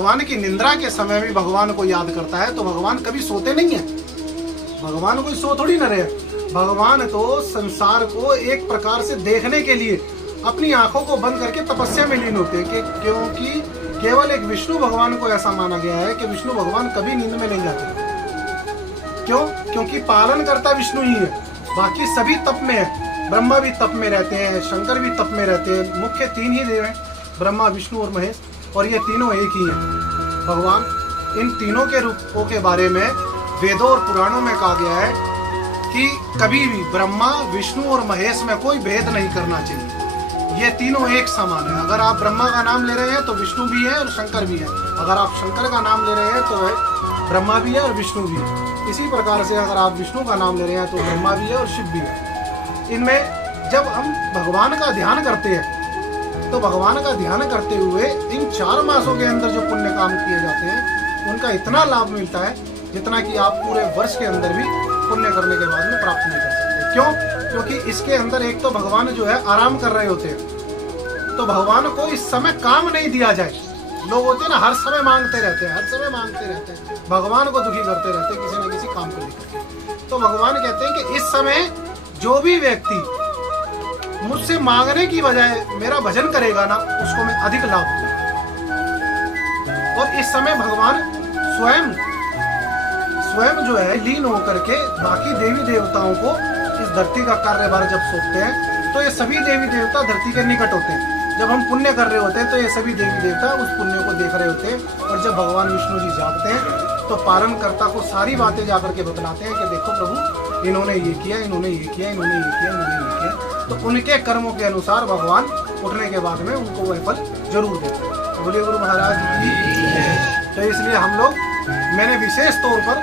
भगवान की निंद्रा के समय भी भगवान को याद करता है, तो भगवान कभी सोते नहीं है। भगवान कोई सो थोड़ी न रहे। भगवान तो संसार को एक प्रकार से देखने के लिए अपनी आंखों को बंद करके तपस्या में लीन होते हैं, क्योंकि केवल एक विष्णु भगवान को ऐसा माना गया है कि विष्णु भगवान कभी नींद में नहीं जाते। क्यों? क्योंकि पालन करता विष्णु ही है, बाकी सभी तप में है। ब्रह्मा भी तप में रहते हैं, शंकर भी तप में रहते हैं। मुख्य तीन ही देव हैं, ब्रह्मा, विष्णु और महेश, और ये तीनों एक ही हैं। भगवान इन तीनों के रूपों के बारे में वेदों और पुराणों में कहा गया है कि कभी भी ब्रह्मा, विष्णु और महेश में कोई भेद नहीं करना चाहिए। ये तीनों एक समान है। अगर आप ब्रह्मा का नाम ले रहे हैं तो विष्णु भी है और शंकर भी है। अगर आप शंकर का नाम ले रहे हैं तो ब्रह्मा भी है और विष्णु भी है। इसी प्रकार से अगर आप विष्णु का नाम ले रहे हैं तो ब्रह्मा भी है और शिव भी है। इनमें जब हम भगवान का ध्यान करते हैं तो भगवान का ध्यान करते हुए इन 4 मासों के अंदर जो पुण्य काम किए जाते हैं उनका इतना लाभ मिलता है जितना कि आप पूरे वर्ष के अंदर भी पुण्य करने के बाद में प्राप्त नहीं कर सकते। क्यों? क्योंकि इसके अंदर एक तो भगवान जो है आराम कर रहे होते हैं, तो भगवान को इस समय काम नहीं दिया जाए। लोग होते हैं ना, हर समय मांगते रहते हैं, हर समय मांगते रहते हैं, भगवान को दुखी करते रहते हैं किसी न किसी काम को लेकर। तो भगवान कहते हैं कि इस समय जो भी व्यक्ति मुझसे मांगने की बजाय मेरा भजन करेगा ना, उसको मैं अधिक लाभ दूंगा। और इस समय भगवान स्वयं जो है लीन होकर के बाकी देवी देवताओं को इस धरती का कार्यभार जब सौंपते हैं, तो ये सभी देवी देवता धरती के निकट होते हैं। जब हम पुण्य कर रहे होते हैं तो ये सभी देवी देवता उस पुण्य को देख रहे होते हैं। और जब भगवान विष्णु जी जागते हैं तो पालनकर्ता को सारी बातें जाकर के बतलाते हैं कि देखो प्रभु, इन्होंने ये किया, इन्होंने ये किया, इन्होंने ये किया, इन्होंने ये किया। तो उनके कर्मों के अनुसार भगवान उठने के बाद में उनको वह फल जरूर देते हैं। तो बोलिए गुरु महाराज की। तो इसलिए हम लोग, मैंने विशेष तौर पर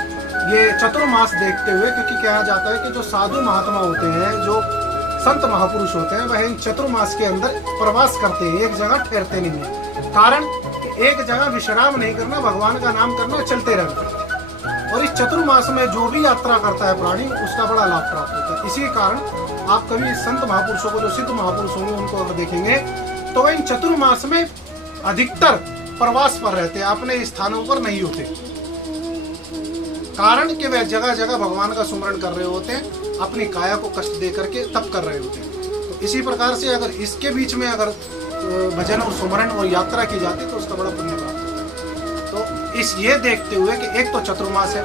ये चतुर्मास देखते हुए, क्योंकि कहा जाता है कि जो साधु महात्मा होते हैं, जो संत महापुरुष होते हैं, वह इन चतुर्मास के अंदर प्रवास करते हैं, एक जगह ठहरते नहीं है। कारण कि एक जगह विश्राम नहीं करना, भगवान का नाम करना, चलते रहना। और इस चतुर्मास में जो भी यात्रा करता है प्राणी, उसका बड़ा लाभ प्राप्त होता है। इसी कारण आप कभी संत महापुरुषों को, जो सिद्ध महापुरुष होंगे, उनको अगर देखेंगे तो वह इन चतुर्मास में अधिकतर प्रवास पर रहते हैं, अपने स्थानों पर नहीं होते। कारण कि वह जगह जगह भगवान का सुमरण कर रहे होते हैं, अपनी काया को कष्ट दे करके तप कर रहे होते हैं। तो इसी प्रकार से अगर इसके बीच में अगर भजन और सुमरण और यात्रा की जाती तो उसका बड़ा पुण्य प्राप्त होता है। तो इस ये देखते हुए कि एक तो चतुर्मास है,